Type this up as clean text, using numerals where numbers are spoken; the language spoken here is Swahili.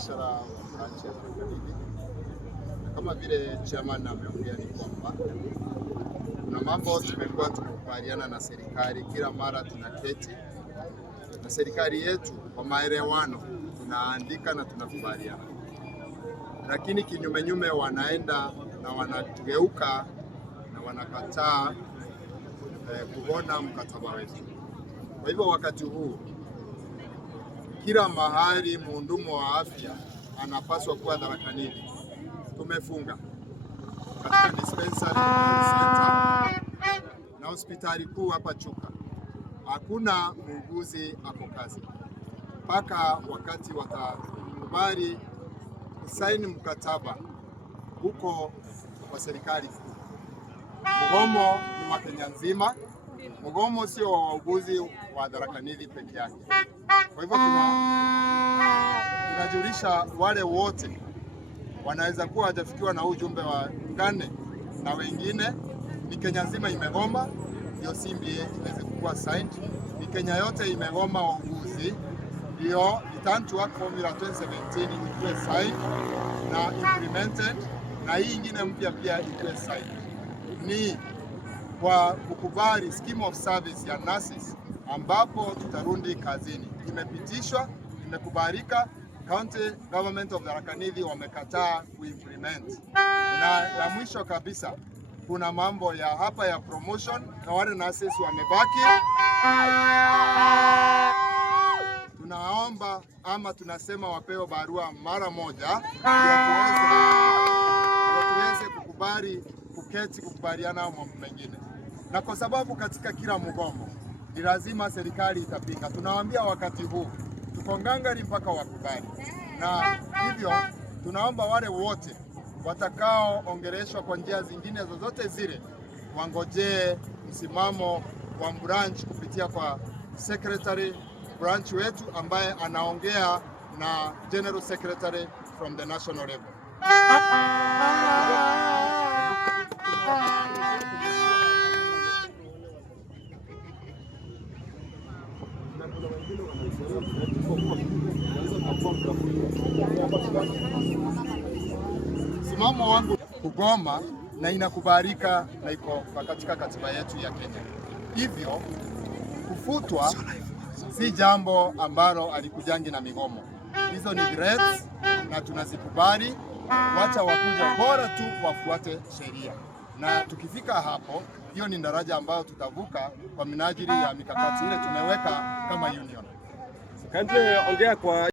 biashara wa branch ya Tharaka-Nithi. Kama vile chairman ameongea ni kwamba kuna mambo tumekuwa tukikubaliana na serikali, kila mara tunaketi na serikali yetu kwa maelewano, tunaandika na tunakubaliana, lakini kinyumenyume wanaenda na wanageuka na wanakataa kuona mkataba wetu. Kwa hivyo wakati huu kila mahali mhudumu wa afya anapaswa kuwa Tharaka-Nithi. Tumefunga katika dispensary center na hospitali kuu hapa Chuka, hakuna muuguzi ako kazi mpaka wakati watakubali kusaini mkataba huko kwa serikali kuu. Mgomo ni wa Kenya nzima, mgomo sio wa wauguzi wa Tharaka-Nithi peke yake. Kwa hivyo tunajulisha wale wote wanaweza kuwa hajafikiwa na ujumbe wa Ngane na wengine, ni Kenya nzima imegoma ndio CBA iweze kuwa signed. Ni Kenya yote imegoma wauguzi ndio Return to Work Formula 2017 ikuwe signed na implemented, na hii ingine mpya pia ikuwe signed. Ni kwa kukubali scheme of service ya nurses ambapo tutarudi kazini. Imepitishwa, imekubalika. County government of Tharaka-Nithi wamekataa kuimplement. Na la mwisho kabisa, kuna mambo ya hapa ya promotion na wale nurses wamebaki. Tunaomba ama tunasema wapewe barua mara moja tuweze kukubali kukubaliana mambo mengine, na kwa sababu katika kila mgomo ni lazima serikali itapinga. Tunawaambia wakati huu tuko ngangari mpaka wakubali, na hivyo tunaomba wale wote watakaoongeleshwa kwa njia zingine zozote zile wangojee msimamo wa branch kupitia kwa secretary branch wetu ambaye anaongea na general secretary from the national level. Msimamo wangu kugoma na inakubalika na iko katika katiba yetu ya Kenya. Hivyo kufutwa si jambo ambalo alikujangi na migomo. Hizo ni threats na tunazikubali. Wacha wakuja, bora tu wafuate sheria, na tukifika hapo, hiyo ni daraja ambayo tutavuka kwa minajili ya mikakati ile tumeweka kama union. Ongea kwa